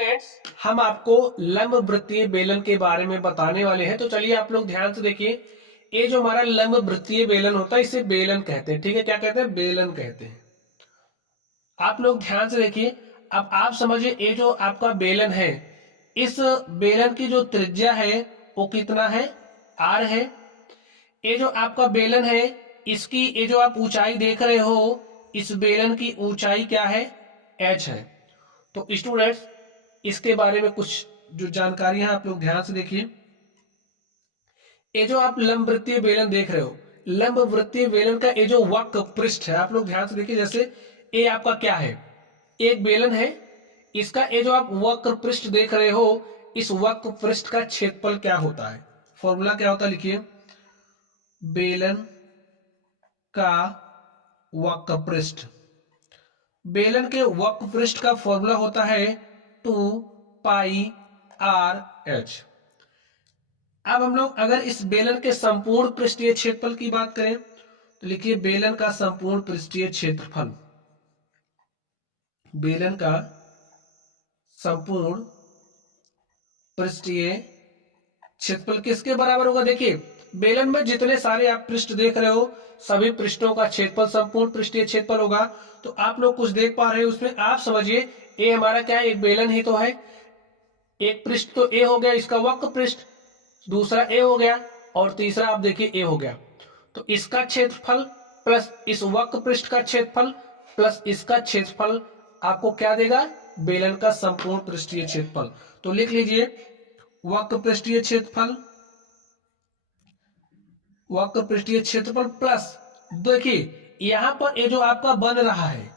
Friends, हम आपको लंब वृत्तीय बेलन के बारे में बताने वाले हैं। तो चलिए आप लोग ध्यान से देखिए। ये जो हमारा लंब वृत्तीय बेलन होता है इसे बेलन कहते हैं। ठीक है, क्या कहते हैं? बेलन कहते हैं। आप लोग ध्यान से देखिए। अब आप समझिए, ये जो आपका बेलन है, इस बेलन की जो त्रिज्या है वो कितना है? आर है। ये जो आपका बेलन है, इसकी ये जो आप ऊंचाई देख रहे हो, इस बेलन की ऊंचाई क्या है? एच है। तो स्टूडेंट्स, इसके बारे में कुछ जो जानकारी है आप लोग ध्यान से देखिए। ये जो आप लंब वृत्तीय बेलन देख रहे हो, लंब वृत्तीय बेलन का ये जो वक्र पृष्ठ है, आप लोग ध्यान से देखिए। जैसे ये आपका क्या है? एक बेलन है, इसका ये जो आप वक्र पृष्ठ देख रहे हो, इस वक्र पृष्ठ का क्षेत्रफल क्या होता है? फॉर्मूला क्या होता है, लिखिए। बेलन का वक्र पृष्ठ, बेलन के वक्र पृष्ठ का फॉर्मूला होता है 2πr(h). अब हम लोग अगर इस बेलन के संपूर्ण पृष्ठीय क्षेत्रफल की बात करें तो लिखिए बेलन का संपूर्ण पृष्ठीय क्षेत्रफल, बेलन का संपूर्ण पृष्ठीय क्षेत्रफल किसके बराबर होगा? देखिए, बेलन में जितने सारे आप पृष्ठ देख रहे हो, सभी पृष्ठों का क्षेत्रफल संपूर्ण पृष्ठीय क्षेत्रफल होगा। तो आप लोग कुछ देख पा रहे हो उसमें, आप समझिए ये हमारा क्या है? एक बेलन ही तो है। एक पृष्ठ तो ए हो गया, इसका वक्र पृष्ठ, दूसरा ए हो गया, और तीसरा आप देखिए ए हो गया। तो इसका क्षेत्रफल प्लस इस वक्र पृष्ठ का क्षेत्रफल प्लस इसका क्षेत्रफल आपको क्या देगा? बेलन का संपूर्ण पृष्ठीय क्षेत्रफल। तो लिख लीजिए वक्र पृष्ठीय क्षेत्रफल, वक्र पृष्ठीय क्षेत्रफल प्लस, देखिए यहां पर ये जो आपका बन रहा है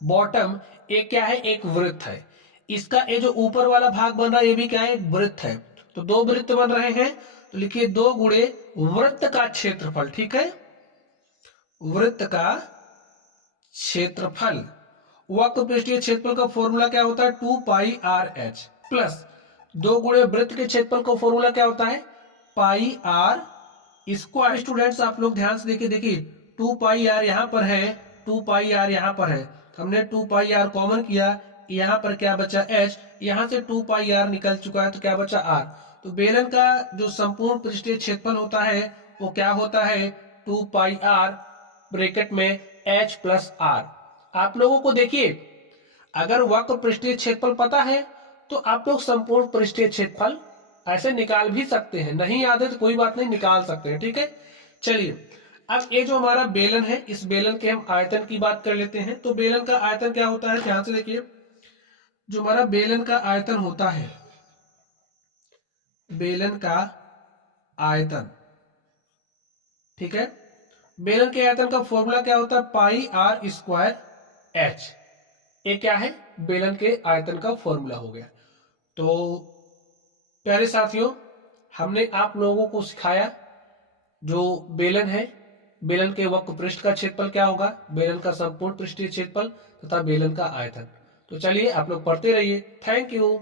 बॉटम, ये क्या है? एक वृत्त है। इसका ये जो ऊपर वाला भाग बन रहा है, ये भी क्या है? एक वृत्त है। तो दो वृत्त बन रहे हैं, तो लिखिए 2 गुणे वृत्त का क्षेत्रफल। ठीक है, वृत्त का क्षेत्रफल। वक्र पृष्ठीय क्षेत्रफल का फॉर्मूला क्या होता है? 2πr(h) प्लस 2 गुणे वृत्त के क्षेत्रफल का फॉर्मूला क्या होता है? πr square. स्टूडेंट्स आप लोग ध्यान से देखिए, देखिए 2πr यहाँ पर है, 2πr यहाँ पर है, हमने 2πr कॉमन किया, यहाँ पर क्या बचा? h। यहाँ से 2πr निकल चुका है, तो क्या बचा? r। तो बेलन का जो संपूर्ण पृष्ठीय क्षेत्रफल होता है वो क्या होता है? 2πr ब्रैकेट में h प्लस r। आप लोगों को देखिए, अगर वक्र पृष्ठीय क्षेत्रफल पता है तो आप लोग संपूर्ण पृष्ठीय क्षेत्रफल ऐसे निकाल भी सकते हैं। नहीं याद है तो कोई बात नहीं, निकाल सकते हैं। ठीक है, चलिए अब ये जो हमारा बेलन है, इस बेलन के हम आयतन की बात कर लेते हैं। तो बेलन का आयतन क्या होता है? ध्यान से देखिए, जो हमारा बेलन का आयतन होता है, बेलन का आयतन, ठीक है, बेलन के आयतन का फॉर्मूला क्या होता है? πr²h। ये क्या है? बेलन के आयतन का फॉर्मूला हो गया। तो प्यारे साथियों, हमने आप लोगों को सिखाया जो बेलन है, बेलन के वक्र पृष्ठ का क्षेत्रफल क्या होगा, बेलन का संपूर्ण पृष्ठीय क्षेत्रफल तथा बेलन का आयतन। तो चलिए आप लोग पढ़ते रहिए। Thank you.